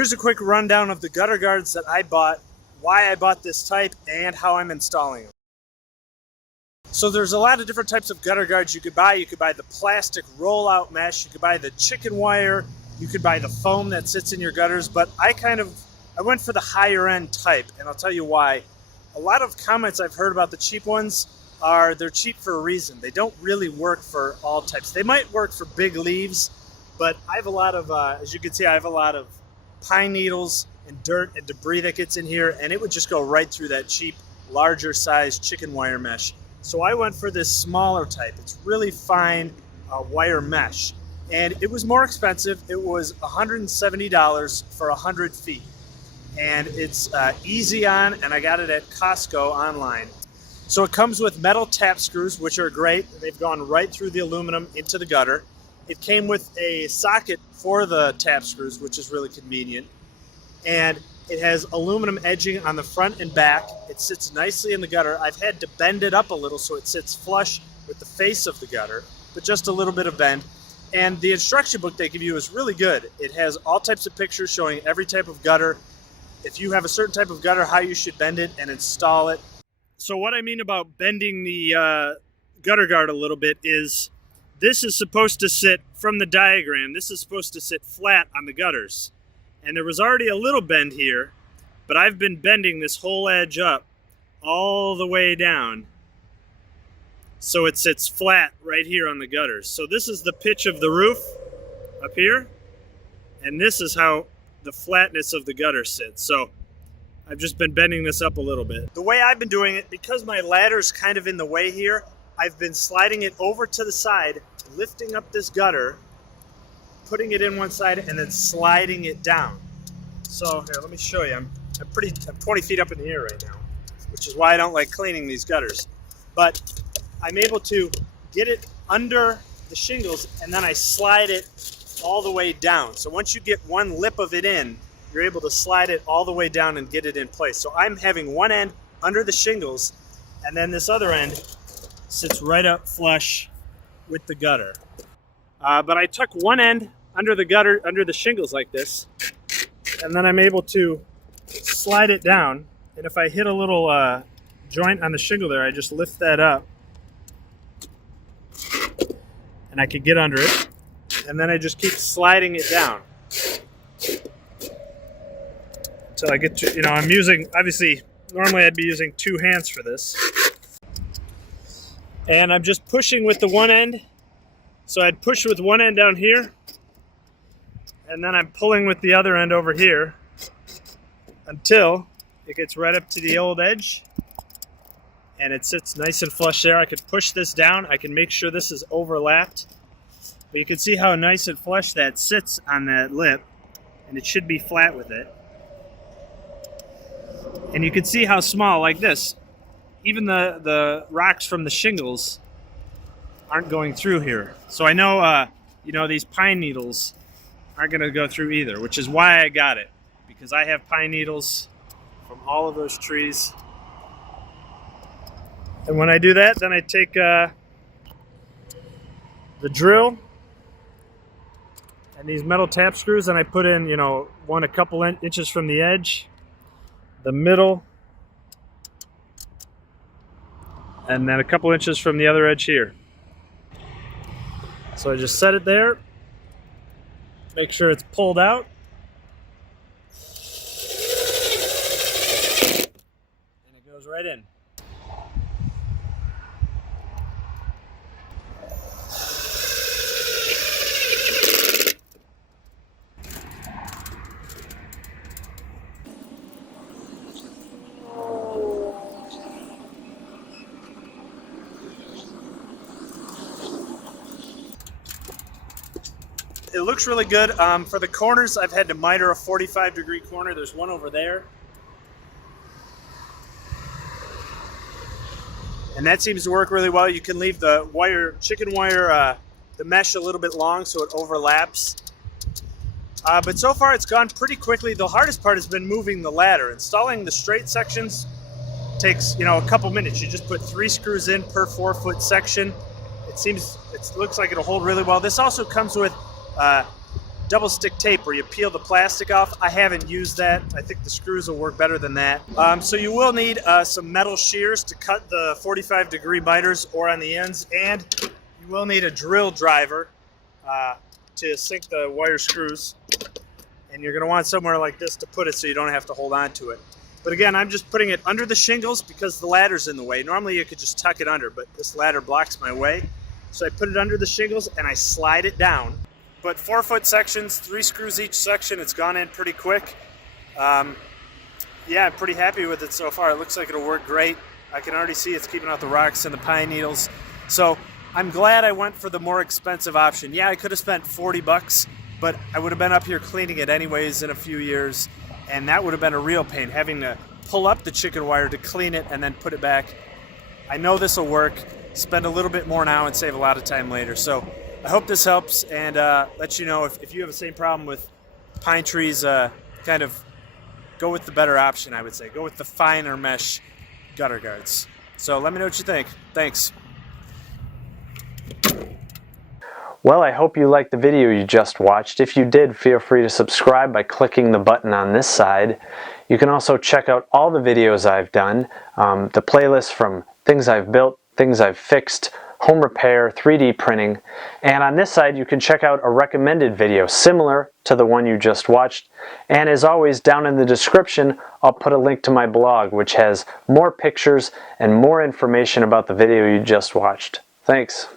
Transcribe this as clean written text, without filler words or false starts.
Here's a quick rundown of the gutter guards that I bought, why I bought this type, and how I'm installing them. So there's a lot of different types of gutter guards you could buy. You could buy the plastic rollout mesh, you could buy the chicken wire, you could buy the foam that sits in your gutters, but I went for the higher end type, and I'll tell you why. A lot of comments I've heard about the cheap ones are they're cheap for a reason. They don't really work for all types. They might work for big leaves, but I have a lot of, as you can see, I have a lot of pine needles and dirt and debris that gets in here, and it would just go right through that cheap, larger size chicken wire mesh. So I went for this smaller type. It's really fine wire mesh, and it was more expensive. It was $170 for 100 feet, and it's easy on, and I got it at Costco online. So it comes with metal tap screws, which are great. They've gone right through the aluminum into the gutter. It came with a socket for the tap screws, which is really convenient. And it has aluminum edging on the front and back. It sits nicely in the gutter. I've had to bend it up a little so it sits flush with the face of the gutter, but just a little bit of bend. And the instruction book they give you is really good. It has all types of pictures showing every type of gutter. If you have a certain type of gutter, how you should bend it and install it. So what I mean about bending the gutter guard a little bit is this is supposed to sit, from the diagram, this is supposed to sit flat on the gutters. And there was already a little bend here, but I've been bending this whole edge up all the way down so it sits flat right here on the gutters. So this is the pitch of the roof up here, and this is how the flatness of the gutter sits. So I've just been bending this up a little bit. The way I've been doing it, because my ladder's kind of in the way here, I've been sliding it over to the side, lifting up this gutter, putting it in one side, and then sliding it down. So here, let me show you. I'm 20 feet up in the air right now, which is why I don't like cleaning these gutters. But I'm able to get it under the shingles, and then I slide it all the way down. So once you get one lip of it in, you're able to slide it all the way down and get it in place. So I'm having one end under the shingles, and then this other end sits right up flush with the gutter. But I tuck one end under the gutter, under the shingles like this, and then I'm able to slide it down. And if I hit a little joint on the shingle there, I just lift that up, and I can get under it. And then I just keep sliding it down until I get to, I'm using, obviously, normally I'd be using two hands for this. And I'm just pushing with the one end. So I'd push with one end down here, and then I'm pulling with the other end over here until it gets right up to the old edge, and it sits nice and flush there. I could push this down. I can make sure this is overlapped. But you can see how nice and flush that sits on that lip, and it should be flat with it. And you can see how small, like this, even the rocks from the shingles aren't going through here. So I know, these pine needles aren't going to go through either, which is why I got it, because I have pine needles from all of those trees. And when I do that, then I take the drill and these metal tap screws, and I put in, one a couple inches from the edge, the middle, and then a couple inches from the other edge here. So I just set it there, make sure it's pulled out, and it goes right in. It looks really good. For the corners, I've had to miter a 45-degree corner. There's one over there. And that seems to work really well. You can leave the chicken wire, the mesh a little bit long so it overlaps. But so far it's gone pretty quickly. The hardest part has been moving the ladder. Installing the straight sections takes, a couple minutes. You just put 3 screws in per 4-foot section. It looks like it'll hold really well. This also comes with double stick tape where you peel the plastic off. I haven't used that. I think the screws will work better than that. So you will need some metal shears to cut the 45-degree miters or on the ends, and you will need a drill driver to sink the wire screws. And you're going to want somewhere like this to put it so you don't have to hold on to it. But again, I'm just putting it under the shingles because the ladder's in the way. Normally you could just tuck it under, but this ladder blocks my way. So I put it under the shingles and I slide it down. But 4-foot sections, 3 screws each section. It's gone in pretty quick. Yeah, I'm pretty happy with it so far. It looks like it'll work great. I can already see it's keeping out the rocks and the pine needles. So I'm glad I went for the more expensive option. Yeah, I could have spent 40 bucks, but I would have been up here cleaning it anyways in a few years. And that would have been a real pain, having to pull up the chicken wire to clean it and then put it back. I know this will work. Spend a little bit more now and save a lot of time later. So I hope this helps, and let you know if you have the same problem with pine trees, kind of go with the better option, I would say. Go with the finer mesh gutter guards. So let me know what you think. Thanks. Well, I hope you liked the video you just watched. If you did, feel free to subscribe by clicking the button on this side. You can also check out all the videos I've done, the playlist from things I've built, things I've fixed, home repair, 3D printing, and on this side you can check out a recommended video similar to the one you just watched. And as always, down in the description I'll put a link to my blog, which has more pictures and more information about the video you just watched. Thanks.